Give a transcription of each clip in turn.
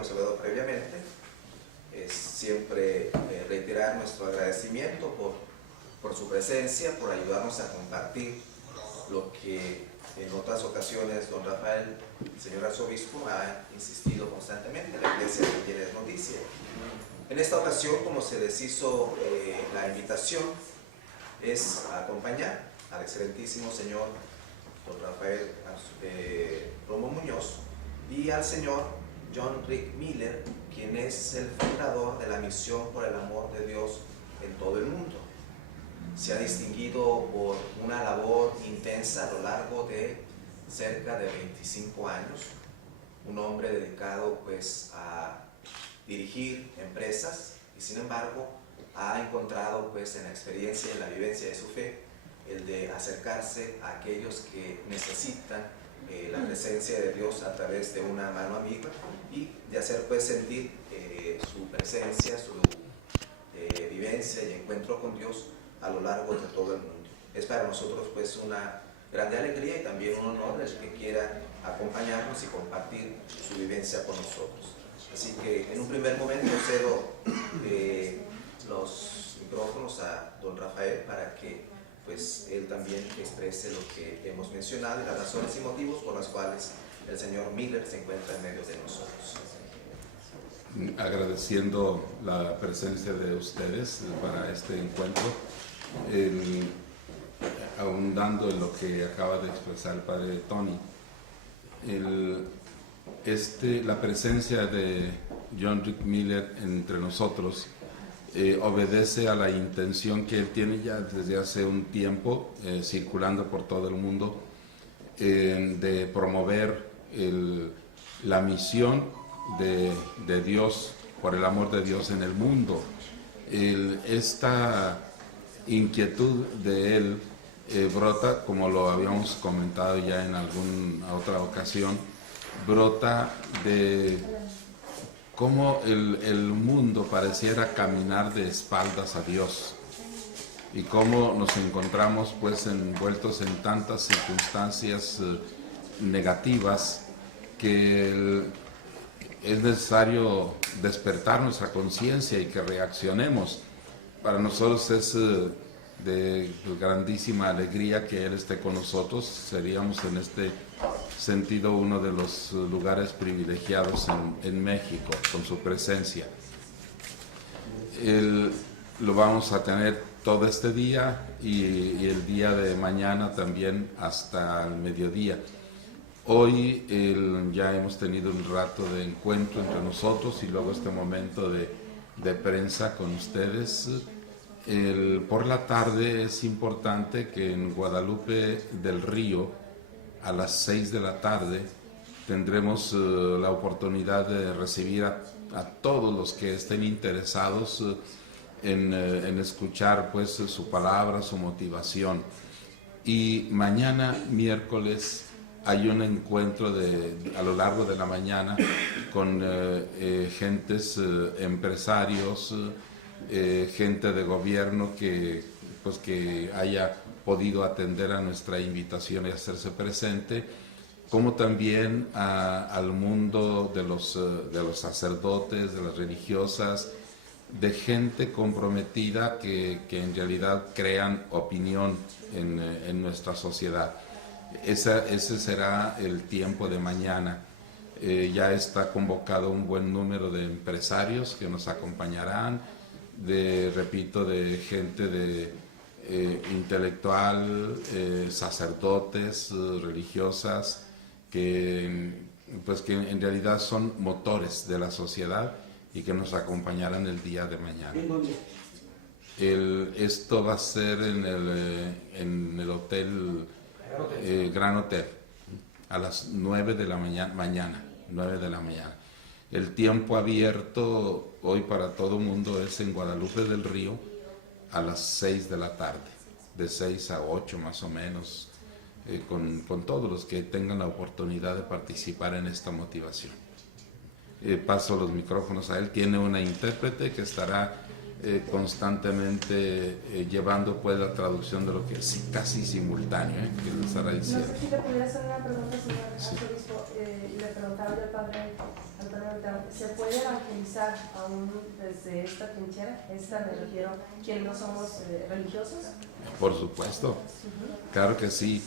hemos hablado previamente. Es siempre reiterar nuestro agradecimiento por su presencia, por ayudarnos a compartir lo que en otras ocasiones don Rafael, el señor arzobispo, ha insistido constantemente: la iglesia también es noticia. En esta ocasión, como se les hizo la invitación, es acompañar al excelentísimo señor don Rafael Romo Muñoz y al señor John Rick Miller, quien es el fundador de la misión por el amor de Dios en todo el mundo. Se ha distinguido por una labor intensa a lo largo de cerca de 25 años, un hombre dedicado pues a dirigir empresas, y sin embargo ha encontrado pues en la experiencia y en la vivencia de su fe el de acercarse a aquellos que necesitan la presencia de Dios a través de una mano amiga, y de hacer pues sentir su presencia, su vivencia y encuentro con Dios a lo largo de todo el mundo. Es para nosotros pues una grande alegría y también un honor el que quiera acompañarnos y compartir su vivencia con nosotros. Así que en un primer momento cedo los micrófonos a don Rafael para que pues él también exprese lo que hemos mencionado y las razones y motivos por las cuales el señor Miller se encuentra en medio de nosotros. Agradeciendo la presencia de ustedes para este encuentro, ahondando en lo que acaba de expresar el padre Tony, la presencia de John Rick Miller entre nosotros obedece a la intención que él tiene ya desde hace un tiempo, circulando por todo el mundo, de promover la misión de Dios, por el amor de Dios en el mundo. Esta inquietud de él brota, como lo habíamos comentado ya en alguna otra ocasión, brota de cómo el mundo pareciera caminar de espaldas a Dios, y cómo nos encontramos pues envueltos en tantas circunstancias negativas que es necesario despertar nuestra conciencia y que reaccionemos. Para nosotros es de grandísima alegría que Él esté con nosotros. Seríamos en este sentido uno de los lugares privilegiados en México con su presencia. Lo vamos a tener todo este día y el día de mañana también hasta el mediodía. Hoy ya hemos tenido un rato de encuentro entre nosotros y luego este momento de prensa con ustedes. Por la tarde es importante que en Guadalupe del Río, a las 6 de la tarde, tendremos la oportunidad de recibir a todos los que estén interesados en escuchar pues su palabra, su motivación. Y mañana, miércoles, hay un encuentro a lo largo de la mañana con gentes, empresarios, gente de gobierno que haya podido atender a nuestra invitación y hacerse presente, como también al mundo de los sacerdotes, de las religiosas, de gente comprometida que en realidad crean opinión en nuestra sociedad. Ese será el tiempo de mañana. Ya está convocado un buen número de empresarios que nos acompañarán, de gente intelectual, sacerdotes, religiosas, que en realidad son motores de la sociedad y que nos acompañarán el día de mañana. ¿En dónde? Esto va a ser en el hotel Gran Hotel, a las 9 de la mañana, 9 de la mañana. El tiempo abierto hoy para todo el mundo es en Guadalupe del Río a las 6 de la tarde, de 6 a 8 más o menos, con todos los que tengan la oportunidad de participar en esta motivación. Paso los micrófonos a él. Tiene una intérprete que estará constantemente llevando pues la traducción de lo que es casi simultáneo, que le estará diciendo. No sé si te pudiera hacer una pregunta, señor arzobispo. Le preguntaba yo al padre Antonio, ¿Se puede evangelizar aún desde esta trinchera? Esta me refiero, quienes no somos religiosos. Por supuesto, claro que sí.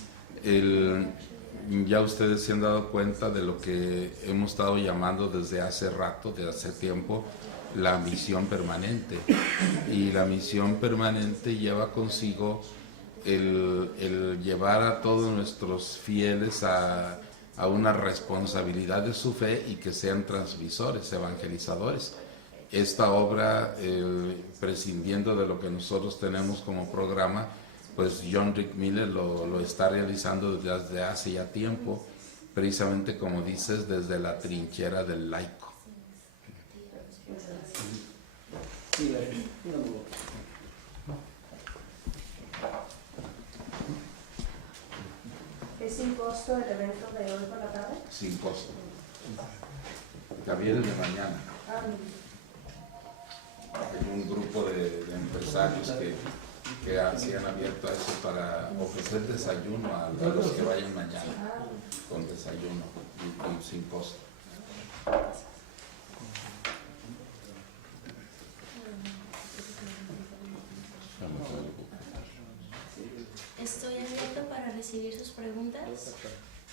Ya ustedes se han dado cuenta de lo que hemos estado llamando desde hace rato, desde hace tiempo, la misión permanente. Y la misión permanente lleva consigo el llevar a todos nuestros fieles a una responsabilidad de su fe y que sean transmisores, evangelizadores. Esta obra, prescindiendo de lo que nosotros tenemos como programa, pues John Rick Miller lo está realizando desde hace ya tiempo, precisamente como dices, desde la trinchera del laico. ¿Es sin costo el evento de hoy por la tarde? Sin costo. Ya viene de mañana. Hay un grupo de empresarios que se han abierto a eso para ofrecer desayuno a los que vayan mañana, con desayuno y sin costo. Estoy abierto para recibir sus preguntas.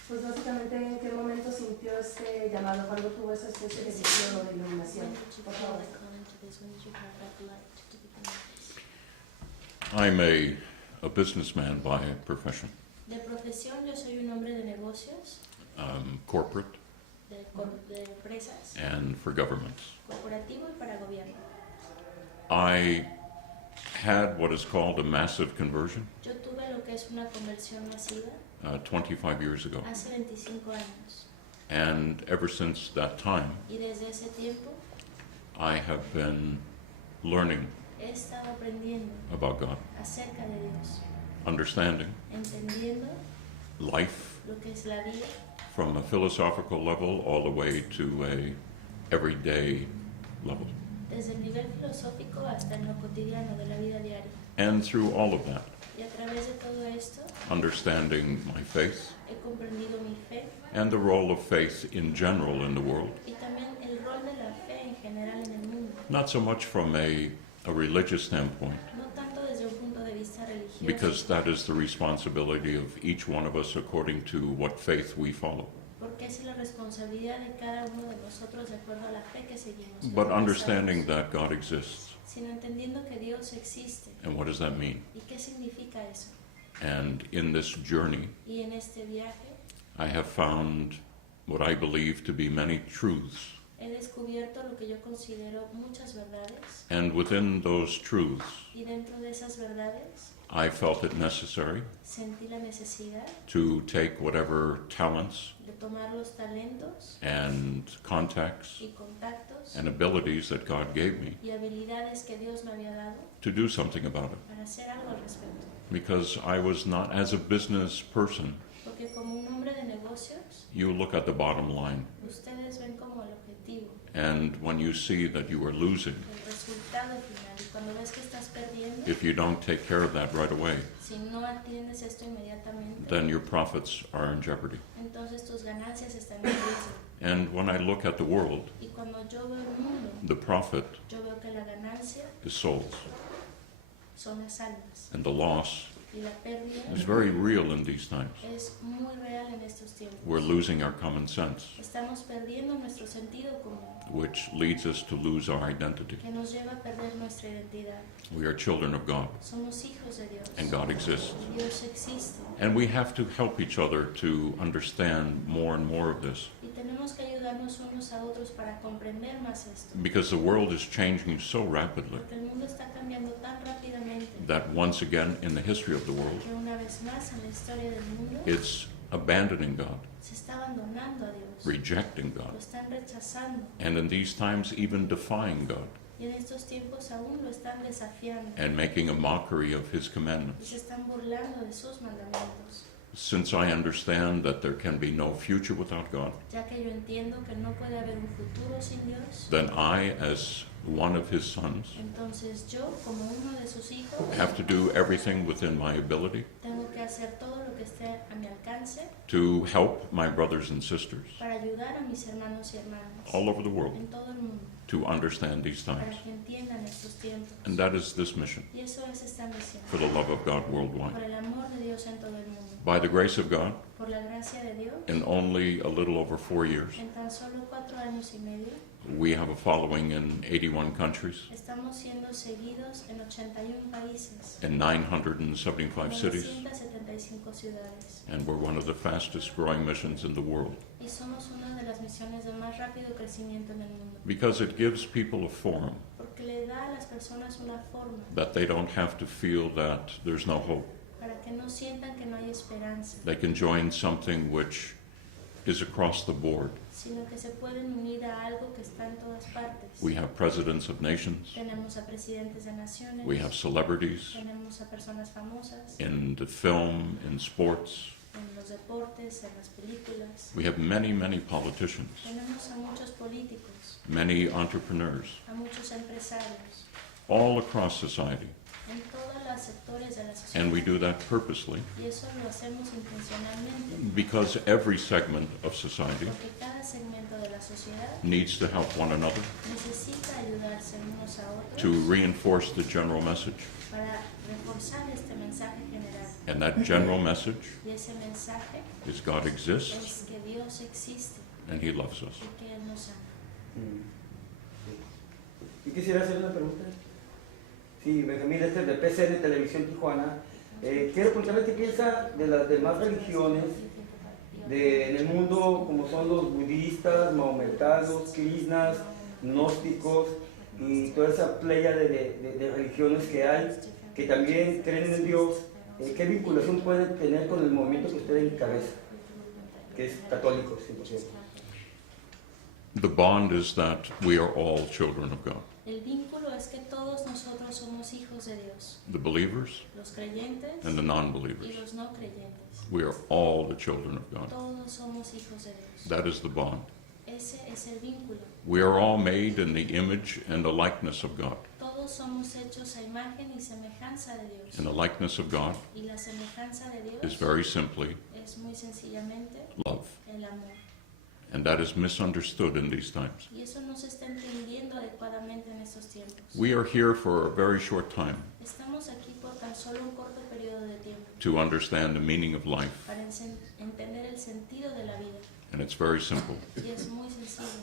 Pues básicamente, ¿en qué momento sintió este llamado? ¿Cuándo tuvo esa especie de visión o de iluminación? Por favor. I'm a businessman by profession, De profesión, yo soy un hombre de negocios, corporate de empresas, and for governments. corporativo y para gobierno. I had what is called a massive conversion Yo tuve lo que es una conversión masiva 25 years ago. hace 25 años. And ever since that time, Y desde ese tiempo I have been learning he estado aprendiendo about God, acerca de Dios, understanding entendiendo life lo que es la vida from a philosophical level all the way to a everyday level. desde el nivel filosófico hasta en lo cotidiano de la vida diaria. And through all of that, Y a través de todo esto understanding my faith he comprendido mi fe and the role of faith in general in the world, y también el rol de la fe en general en el mundo. not so much from a religious standpoint, No tanto desde un punto de vista religioso, because that is the responsibility of each one of us according to what faith we follow. porque es la responsabilidad de cada uno de nosotros de acuerdo a la fe que seguimos. But que understanding profesamos, that God exists. sino entendiendo que Dios existe. And what does that mean? ¿Y qué significa eso? And in this journey, Y en este viaje I have found what I believe to be many truths. he descubierto lo que yo considero muchas verdades, And within those truths, y dentro de esas verdades I felt it necessary sentí la necesidad to take whatever talents de tomar los talentos and contacts y contactos and abilities that God gave me y habilidades que Dios me había dado to do something about it. para hacer algo al respecto. Because I was not, as a business person, Porque como un hombre de negocios, you look at the bottom line, ustedes ven como el objetivo, and when you see that you are losing, el resultado final. Y cuando ves que estás perdiendo, if you don't take care of that right away, si no atiendes esto inmediatamente, then your profits are in jeopardy. entonces tus ganancias están en riesgo. And when I look at the world, Y cuando yo veo el mundo, the profit yo veo que la ganancia is souls, son las almas. and the loss Y la pérdida is very real in these times. es muy real en estos tiempos. We're losing our common sense, Estamos perdiendo nuestro sentido común, which leads us to lose our identity. que nos lleva a perder nuestra identidad. We are children of God, Somos hijos de Dios. and God exists. Y Dios existe. And we have to help each other to understand more and more of this, Y tenemos que ayudarnos unos a otros para comprender más esto. because the world is changing so rapidly Porque el mundo está cambiando tan rápidamente that once again in the history of the world, que una vez más en la historia del mundo it's abandoning God, se está abandonando a Dios. rejecting God, Lo están rechazando. and in these times even defying God Y en estos tiempos aún lo están desafiando. and making a mockery of His Y commandments. se están burlando de sus mandamientos. Since I understand that there can be no future without God, Ya que yo entiendo que no puede haber un futuro sin Dios, then I, as one of his sons, Entonces yo, como uno de sus hijos, have to do everything within my ability tengo que hacer todo lo que esté a mi alcance to help my brothers and sisters para ayudar a mis hermanos y hermanas all over the world en todo el mundo, to understand these times. para que entiendan estos tiempos. And that is this mission, Y eso es esta misión, for the love of God worldwide. por el amor de Dios en todo el mundo. By the grace of God, Por la gracia de Dios, in only a little over 4 years, en tan solo 4 años y medio, we have a following in 81 countries, estamos siendo seguidos en 81 países, in 975 cities, 975 ciudades, and we're one of the fastest growing missions in the world, y somos una de las misiones de más rápido crecimiento en el mundo, because it gives people a forum porque le da a las personas una forma that they don't have to feel that there's no hope. para que no sientan que no hay esperanza, They can join something which is across the board. sino que se pueden unir a algo que está en todas partes. We have presidents of nations, Tenemos a presidentes de naciones, we have celebrities tenemos a personas famosas in the film, in sports, en los deportes, en las películas, we have many, many politicians, tenemos a muchos políticos, many entrepreneurs, a muchos empresarios, all across society. en todos los sectores de la sociedad. And we do that purposely Y eso lo hacemos intencionalmente, because every segment of society porque cada segmento de la sociedad needs to help one another necesita ayudarse unos a otros to reinforce the general message. para reforzar este mensaje general. And that general message Y ese mensaje is God exists es que Dios existe and He loves us. y que Él nos ama. Y quisiera hacer una pregunta. Sí, Benjamín, este es de PCN Televisión Tijuana. Quiero preguntarle qué piensa de las demás religiones en el mundo, como son los budistas, mahometanos, krishnas, gnósticos y toda esa playa de religiones que hay, que también creen en Dios. ¿Qué vinculación pueden tener con el movimiento que usted encabeza, que es católico, 100%? The bond is that we are all children of God. El vínculo es que todos nosotros somos hijos de Dios, The believers los creyentes and the y non-believers. los no creyentes. We are all the children of God. Todos somos hijos de Dios. That is the bond. Ese es el vínculo. We are all made in the image and the likeness of God. Todos somos hechos a imagen y semejanza de Dios. And the likeness of God Y la semejanza de is Dios very simply es muy sencillamente love. el amor. And that is misunderstood in these times. Y eso no se está entendiendo adecuadamente en estos tiempos. We are here for a very short time Estamos aquí por tan solo un corto periodo de tiempo to understand the meaning of life. para entender el sentido de la vida. And it's very simple. Y es muy sencillo.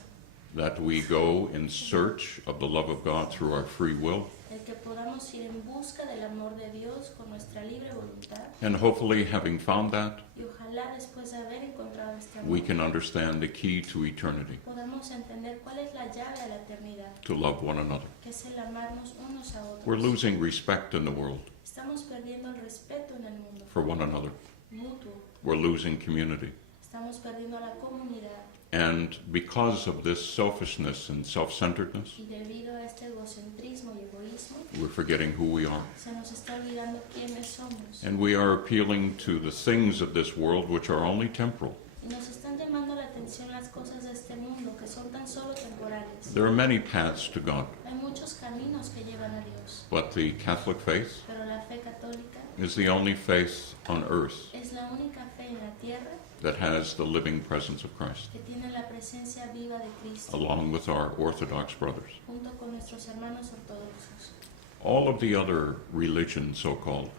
That we go in search of the love of God through our free will. El que podamos ir en busca del amor de Dios con nuestra libre voluntad. And hopefully, having found that, Y ojalá después de haber encontrado este amor, we can understand the key to eternity, podamos entender cuál es la llave a la eternidad, to love one another. que es el amarnos unos a otros. We're losing respect in the world Estamos perdiendo el respeto en el mundo for one another. mutuo. We're losing community. Estamos perdiendo la comunidad. And because of this selfishness and self-centeredness, Y debido a este egocentrismo y egoísmo, we're forgetting who we are. se nos está olvidando quiénes somos. And we are appealing to the things of this world which are only temporal. Y nos están llamando la atención las cosas de este mundo que son tan solo temporales. There are many paths to God, Hay muchos caminos que llevan a Dios, but the Catholic faith pero la fe católica is the only faith on earth es la única fe en la tierra that has the living presence of Christ, que tiene la presencia viva de Cristo, along with our Orthodox brothers. junto con nuestros hermanos ortodoxos. All of the other religions, so-called,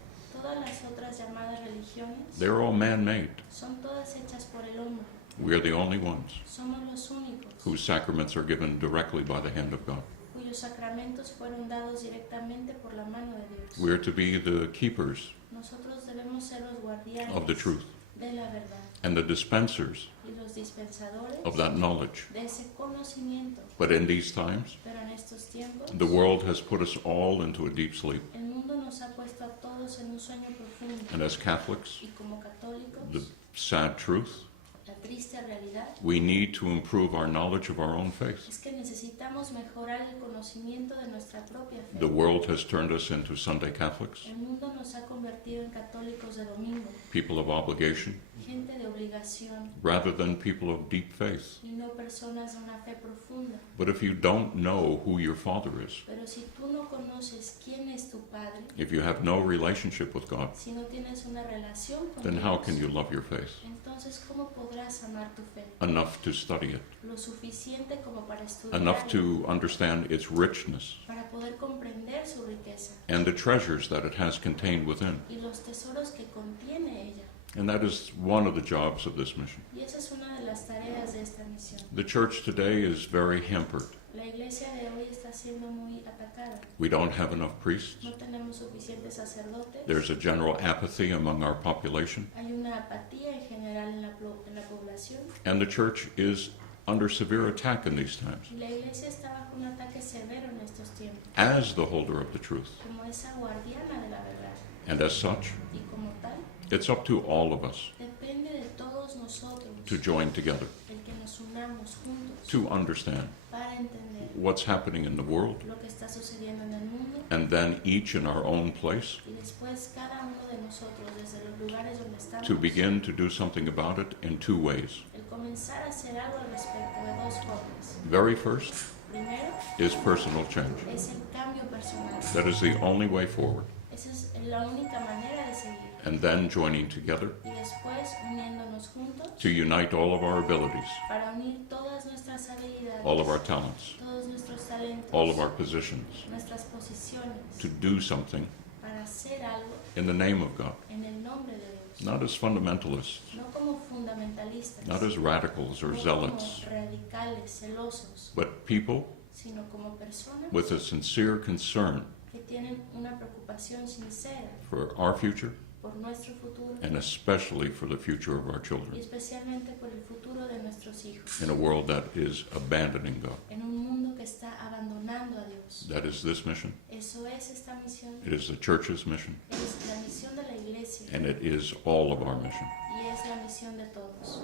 Todas las otras llamadas religiones they're all man-made. son todas hechas por el hombre. We are the only ones Somos los únicos whose sacraments are given directly by the hand of God. cuyos sacramentos fueron dados directamente por la mano de Dios. We are to be the keepers Nosotros debemos ser los guardianes of the truth de la verdad and the dispensers y los dispensadores of that knowledge. de ese conocimiento. But in these times, Pero en estos tiempos, the world has put us all into a deep sleep. el mundo nos ha puesto a todos en un sueño profundo. And as Catholics, Y como católicos, the sad truth, la triste realidad we need to improve our knowledge of our own faith. es que necesitamos buscamos mejorar el conocimiento de nuestra propia fe. The world has turned us into Sunday Catholics, El mundo nos ha convertido en católicos de domingo, people of obligation, gente de obligación rather than people of deep faith. y no personas de una fe profunda. But if you don't know who your Father is, Pero si tú no conoces quién es tu Padre, if you have no relationship with God, si no tienes una relación con then Dios, how can you love your faith? entonces ¿cómo podrás amar tu fe? Enough to study it, Lo suficiente como para estudiar, enough to understand its richness para poder comprender su riqueza and the treasures that it has contained within. y los tesoros que contiene ella. And that is one of the jobs of this mission. Y esa es una de las tareas de esta misión. The church today is very hampered. La iglesia de hoy está siendo muy atacada. We don't have enough priests. No tenemos suficientes sacerdotes. There's a general apathy among our population. Hay una apatía en general en la población. And the church is under severe attack in these times. Y la iglesia está bajo un ataque severo en estos tiempos, As the holder of the truth. como esa guardiana de la verdad. And as such, Y como tal, it's up to all of us depende de todos nosotros to join together, el que nos unamos juntos to understand para entender what's happening in the world, lo que está sucediendo en el mundo and then each in our own place y después cada uno de nosotros desde los lugares donde estamos to begin to do something about it in two ways. el comenzar a hacer algo al respecto de dos formas. Very first Primero is personal change. es el cambio personal. That is the only way forward. Esa es la única manera de seguir. And then joining together Y después uniéndonos juntos to unite all of our abilities, para unir todas nuestras habilidades, all of our talents, todos nuestros talentos, all of our positions, nuestras posiciones, to do something para hacer algo in the name of God. en el nombre de Dios. Not as fundamentalists, No como fundamentalistas, not as radicals or no zealots, como radicales, celosos, but people sino como personas with a sincere concern que tienen una preocupación sincera for our future por nuestro futuro and especially for the future of our y children especialmente por el futuro de nuestros hijos. in a world that is abandoning God. En un mundo que está abandonando a Dios. That is this mission. Eso es esta misión, It is the church's mission, es la misión de la iglesia and it is all of our mission. y es la misión de todos.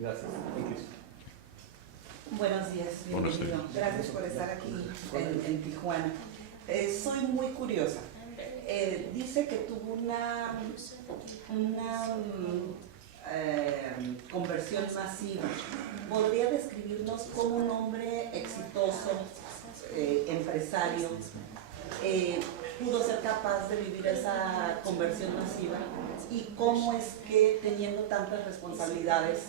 Gracias. Thank you. Buenos días, Buenos bienvenido. Gracias por estar aquí en Tijuana. Soy muy curiosa. Dice que tuvo una conversión masiva. ¿Podría describirnos cómo un hombre exitoso, empresario, pudo ser capaz de vivir esa conversión masiva? ¿Y cómo es que, teniendo tantas responsabilidades,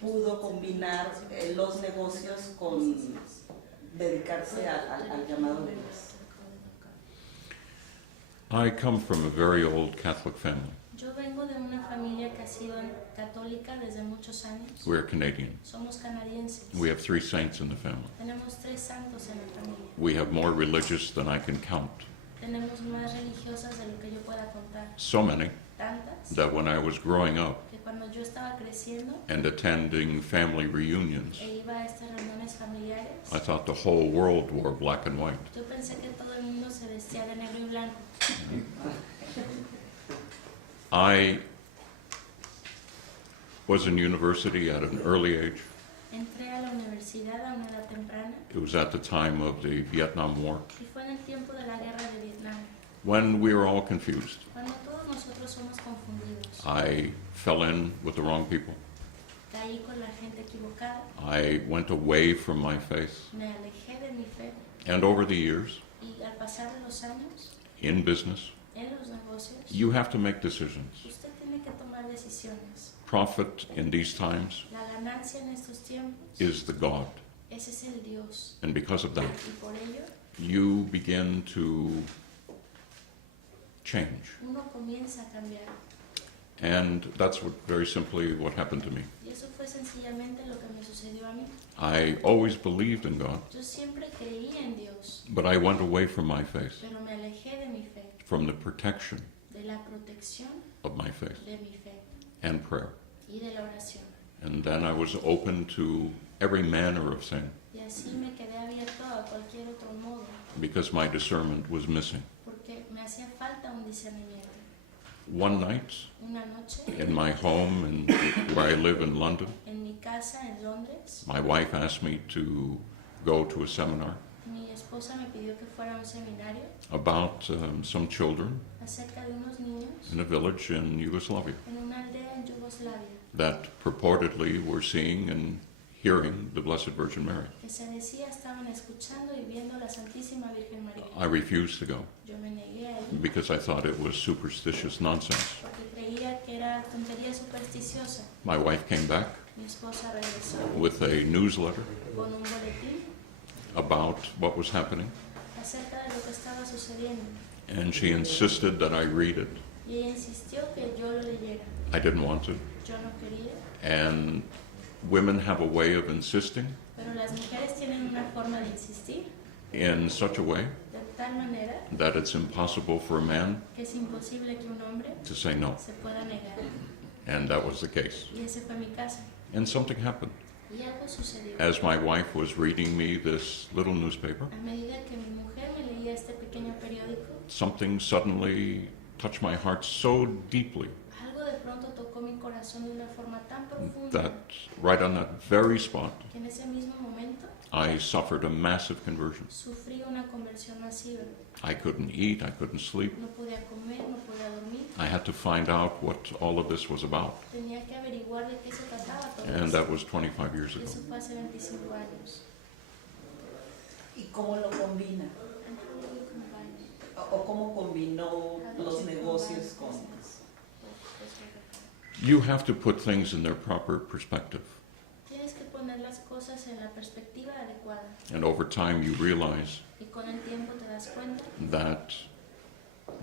pudo combinar los negocios con dedicarse al llamado de Dios? I come from a very old Catholic family. Yo vengo de una familia que ha sido católica desde muchos años. We're Canadian. Somos canadienses. We have 3 saints in the family. Tenemos 3 santos en la familia. We have more religious than I can count. Tenemos más religiosas de lo que yo pueda contar. So many Tantas that when I was growing up que cuando yo estaba creciendo and attending family reunions, e iba a estas reuniones familiares, I thought the whole world wore black and white. yo pensé que todo el mundo se vestía de negro y blanco. I was in university at an early age. Entré a la universidad a una edad temprana It was at the time of the Vietnam War, y fue en el tiempo de la guerra de Vietnam, when we were all confused. cuando todos nosotros somos confundidos. I fell in with the wrong people. Caí con la gente equivocada, I went away from my faith. me alejé de mi fe And over the years, y al pasar de los años, in business, en los negocios, you have to make decisions. usted tiene que tomar decisiones. Profit in these times La ganancia en estos tiempos, is the God. ese es el Dios. And because of that, Y por ello, you begin to change. uno comienza a cambiar. And that's very simply what happened to me. Y eso fue sencillamente lo que me sucedió a mí. I always believed in God, Yo siempre creía en Dios, but I went away from my faith, pero me alejé de mi fe, from the protection de la protección of my faith de mi fe and prayer. y de la oración. And then I was open to every manner of sin Y así me quedé abierto a cualquier otro modo, because my discernment was missing. porque me hacía falta un discernimiento. One night Una noche, in my home where I live in London, en mi casa en Londres, my wife asked me to go to a seminar Mi esposa me pidió que fuera a un seminario about some children acerca de unos niños in a village in Yugoslavia en una aldea en Yugoslavia that purportedly were seeing and hearing the Blessed Virgin Mary. que se decía estaban escuchando y viendo a la Santísima Virgen María. I refused to go Yo me negué a ir because I thought it was superstitious nonsense. porque creía que era tontería supersticiosa. My wife came back Mi esposa regresó with a newsletter con un boletín about what was happening, acerca de lo que estaba sucediendo and she insisted that I read it. y ella insistió que yo lo leyera. I didn't want to. Yo no quería, And women have a way of insisting pero las mujeres tienen una forma de insistir in such a way de tal manera that it's impossible for a man que es imposible que un hombre to say no. se pueda negar. And that was the case. Y ese fue mi caso. And something happened. Y algo sucedió. As my wife was reading me this little newspaper, A medida que mi mujer me leía este pequeño periódico, something suddenly touched my heart so deeply algo de pronto tocó mi corazón de una forma tan profunda that right on that very spot, que en ese mismo momento I suffered a massive conversion. sufrí una conversión masiva. I couldn't eat, I couldn't sleep. No podía comer, no podía dormir. I had to find out what all of this was about. Tenía que averiguar de qué se trataba todo And esto. that was 25 years ago. Eso fue hace 25 años. ¿Y cómo lo combina? ¿O cómo combinó los negocios con...? You have to put things in their proper perspective. Tienes que poner las cosas en la perspectiva adecuada And over time you realize y con el tiempo te das cuenta that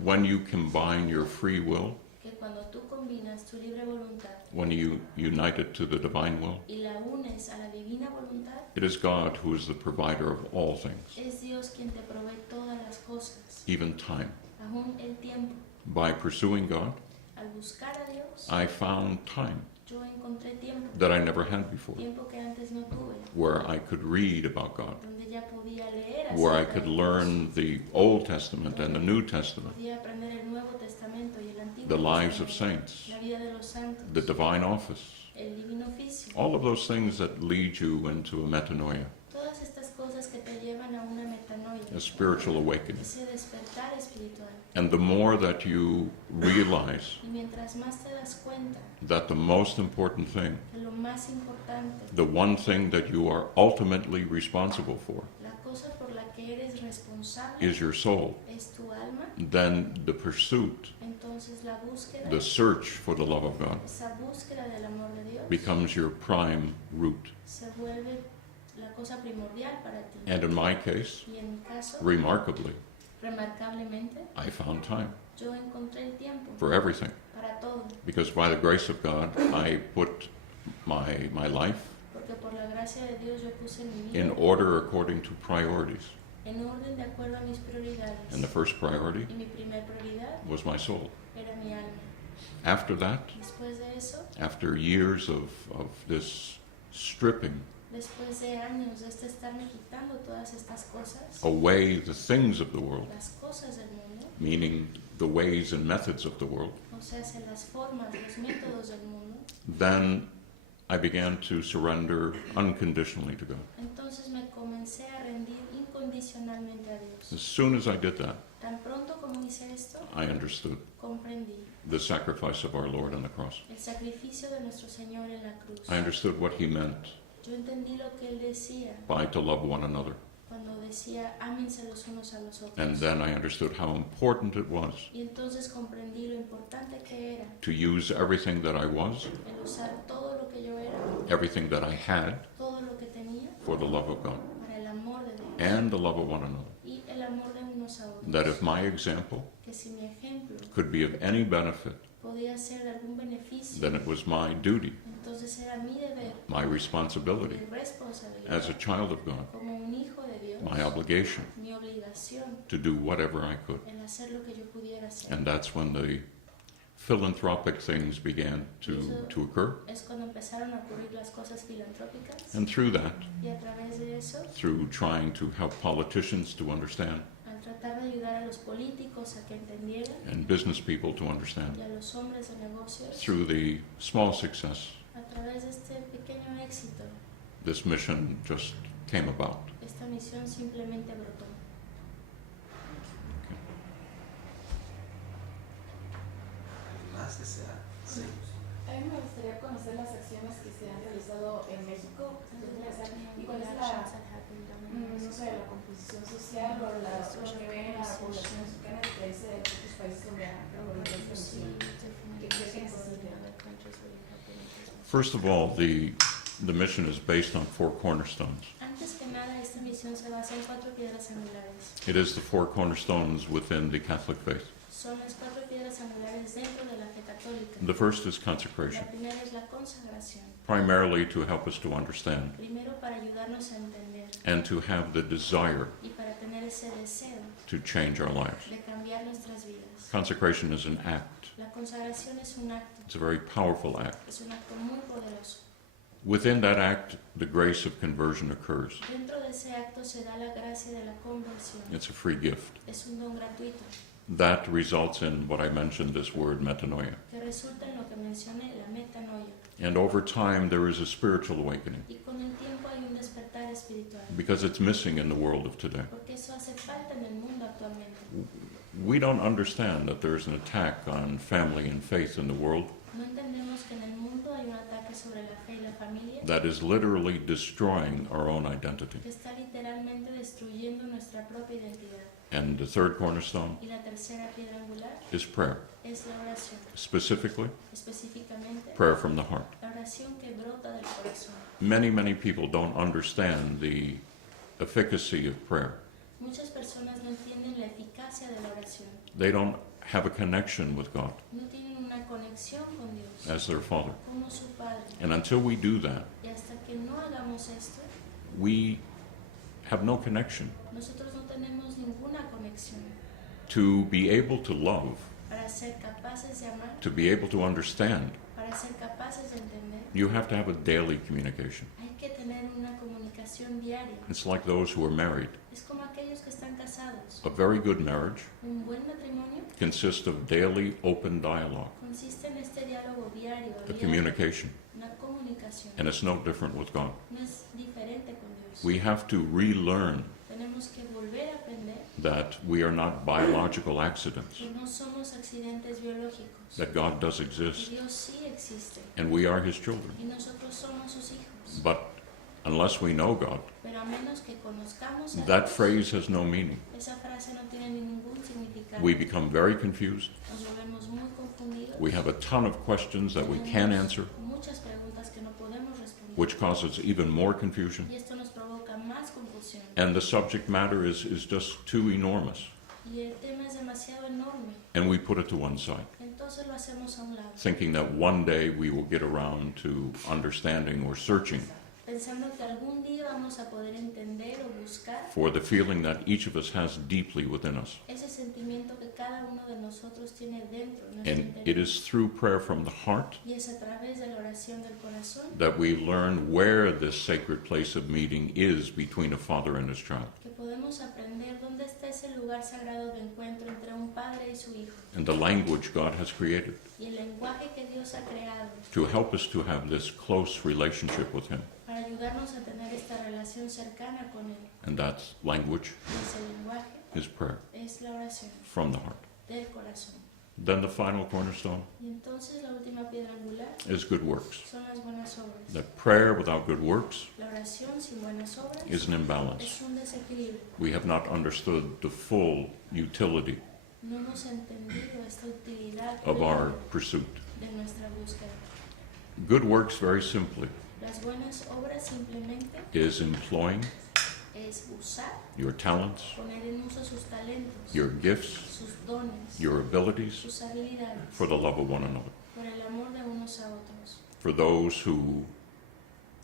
when you combine your free will, que cuando tú combinas tu libre voluntad when you unite it to the divine will, y la unes a la divina voluntad, it is God who is the provider of all things, es Dios quien te provee todas las cosas, even time. aún el tiempo. By pursuing God, Al buscar a Dios, I found time yo encontré tiempo, that I never had before, tiempo que antes no tuve, where I could read about God, donde ya podía leer where I acerca could de Dios, learn the Old Testament and the New Testament, podía aprender el Nuevo Testamento y el Antiguo the lives of Testamento, saints, la vida de los santos, the divine office, el divino oficio, all of those things that lead you into a metanoia, todas estas cosas que te llevan a una metanoia, a spiritual awakening. ese despertar espiritual. And the more that you realize Y mientras más te das cuenta that the most important thing, de lo más importante, the one thing that you are ultimately responsible for, la cosa por la que eres responsable is your soul, es tu alma, then the pursuit, entonces la búsqueda, the search for the love of God, esa búsqueda del amor de Dios, becomes your prime route. se vuelve la cosa primordial para ti. And in my case, Y en mi caso, remarkably, remarcablemente, I found time yo encontré el tiempo for everything. para todo, Because by the grace of God, I put my life porque por la gracia de Dios yo puse mi vida in order according to priorities. en orden de acuerdo a mis prioridades. And the first priority Y mi primer prioridad was my soul. era mi alma. After that, Después de eso, after years of this stripping después de años de estarme quitando todas estas cosas, away the things of the world, las cosas del mundo, meaning the ways and methods of the world, o sea, las formas, los métodos del mundo, then I began to surrender unconditionally to God. entonces me comencé a rendir incondicionalmente a Dios. As soon as I did that, Tan pronto como hice esto, I understood comprendí the sacrifice of our Lord on the cross. el sacrificio de nuestro Señor en la cruz. I understood what He meant Yo entendí lo que Él decía by to love one another. cuando decía, ámense los unos a los And otros. then I understood how important it was Y entonces comprendí lo importante que era to use everything that I was, el usar todo lo que yo era, everything that I had, todo lo que tenía, for the love of God para el amor de Dios and the love of one another. y el amor de unos a otros. That if my example Que si mi ejemplo could be of any benefit, podía ser de algún beneficio, then it was my duty, entonces era mi deber, my responsibility mi responsabilidad, as a child of God, como un hijo de Dios, my obligation mi obligación to do whatever I could. en hacer lo que yo pudiera hacer. And that's when the philanthropic things began to occur. Es cuando empezaron a ocurrir las cosas filantrópicas And through that, y a través de eso, through trying to help politicians to understand al tratar de ayudar a los políticos a que entendieran and business people to understand, y a los hombres de negocios, through the small success, a través de este pequeño éxito, this mission just came about. Esta misión simplemente brotó. ¿Alguien más desea? Sí. A mí me gustaría conocer las acciones que se han realizado en México y cuál es la, no sé, la composición social o lo que ve la población mexicana a diferencia de otros países donde ha promovido esta misión. ¿Qué cree que necesita? First of all, the mission is based on 4 cornerstones. Antes que nada, esta misión se basa en 4 piedras angulares. It is the 4 cornerstones within the Catholic faith. Son las 4 piedras angulares dentro de la fe católica. The first is consecration, La primera es la consagración, primarily to help us to understand primero para ayudarnos a entender and to have the desire y para tener ese deseo to change our lives. de cambiar nuestras vidas. Consecration is an act. La consagración es un acto, It's a very powerful act. es un acto muy poderoso. Within that act, the grace of conversion occurs. Dentro de ese acto se da la gracia de la conversión. It's a free gift. Es un don gratuito That results in what I mentioned, this word metanoia. que resulta en lo que mencioné, la metanoia. And over time, there is a spiritual awakening Y con el tiempo hay un despertar espiritual, because it's missing in the world of today. porque eso hace falta en el mundo actualmente. We don't understand that there's an attack on family and faith in the world No entendemos que en el mundo hay un ataque sobre la fe y la familia that is literally destroying our own identity. que está literalmente destruyendo nuestra propia identidad. And the third cornerstone Y la tercera piedra angular is prayer, es la oración, specifically específicamente prayer from the heart. la oración que brota del corazón. Many people don't understand the efficacy of prayer. Muchas personas no entienden la eficacia de la oración, They don't have a connection with God no tienen una conexión con Dios as their Father. como su Padre. And until we do that, Y hasta que no hagamos esto, we have no connection. nosotros no tenemos ninguna conexión To be able to love, para ser capaces de amar, to be able to understand, para ser capaces de entender. you have to have a daily communication. Hay que tener una comunicación diaria. It's like those who are married. Es como aquellos que están casados. A very good marriage Un buen matrimonio consists of daily open dialogue, consiste en este diálogo diario, a diario, communication, una comunicación. and it's no different with God. No es diferente con Dios. We have to relearn Tenemos que volver a aprender that we are not biological accidents, que no somos accidentes biológicos. that God does exist, Dios sí existe and we are His children. y nosotros somos sus hijos. But unless we know God, Pero a menos que conozcamos a that Dios, phrase has no meaning. esa frase no tiene ningún significado. We become very confused. Nos volvemos muy confundidos. We have a ton of questions that we can't answer, Muchas preguntas que no podemos responder. which causes even more confusion. Y esto nos provoca más confusión. And the subject matter is just too enormous, Y el tema es demasiado enorme. and we put it to one side, Entonces lo hacemos a un lado, thinking that one day we will get around to understanding or searching pensando que algún día vamos a poder entender o buscar for the feeling that each of us has deeply within us. ese sentimiento que cada uno de nosotros tiene dentro, en nuestro And it interior. is through prayer from the heart Y es a través de la oración del corazón that we learn where this sacred place of meeting is between a father and his child. que podemos aprender dónde está ese lugar sagrado de encuentro entre un padre y su hijo. And the language God has created Y el lenguaje que Dios ha creado to help us to have this close relationship with Him. para ayudarnos a tener esta relación cercana con Él. And that language Y ese lenguaje is prayer es la oración from the heart. del corazón. Then the final cornerstone Y entonces la última piedra angular is good works. son las buenas obras. That prayer without good works La oración sin buenas obras is an imbalance. es un desequilibrio. We have not understood the full utility No hemos entendido esta utilidad of our plena pursuit. de nuestra búsqueda. Good works, very simply, Las buenas obras simplemente is employing es usar, your talents, poner en uso sus talentos, your gifts, sus dones, your abilities sus habilidades, for the love of one another. por el amor de unos a otros. For those who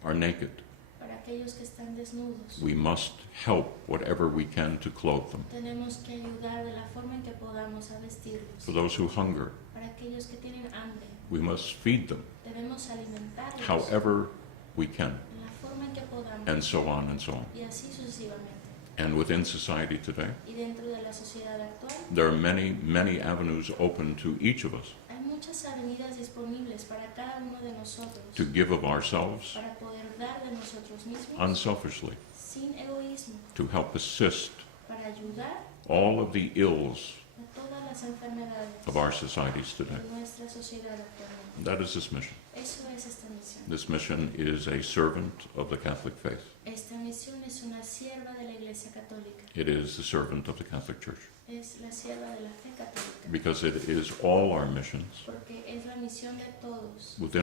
are naked, Para aquellos que están desnudos, we must help whatever we can to clothe them. tenemos que ayudar de la forma en que podamos a vestirlos. For those who hunger, Para aquellos que tienen hambre, we must feed them debemos alimentarlos however we can, de la forma en que podamos, and so on and so on. y así sucesivamente. And within society today, Y dentro de la sociedad actual, there are many avenues open to each of us hay muchas avenidas disponibles para cada uno de nosotros to give of ourselves para poder dar de de nosotros mismos, unselfishly, sin egoísmo, to help assist para ayudar all of the ills a todas las enfermedades of our societies today. de nuestra sociedad actualmente. That is this mission. Eso es esta misión. This mission is a servant of the Catholic faith. Esta misión es una sierva de la Iglesia Católica. It is the servant of the Catholic Church. Es la sierva de la fe católica. Because it is all our missions Porque es la misión de todos within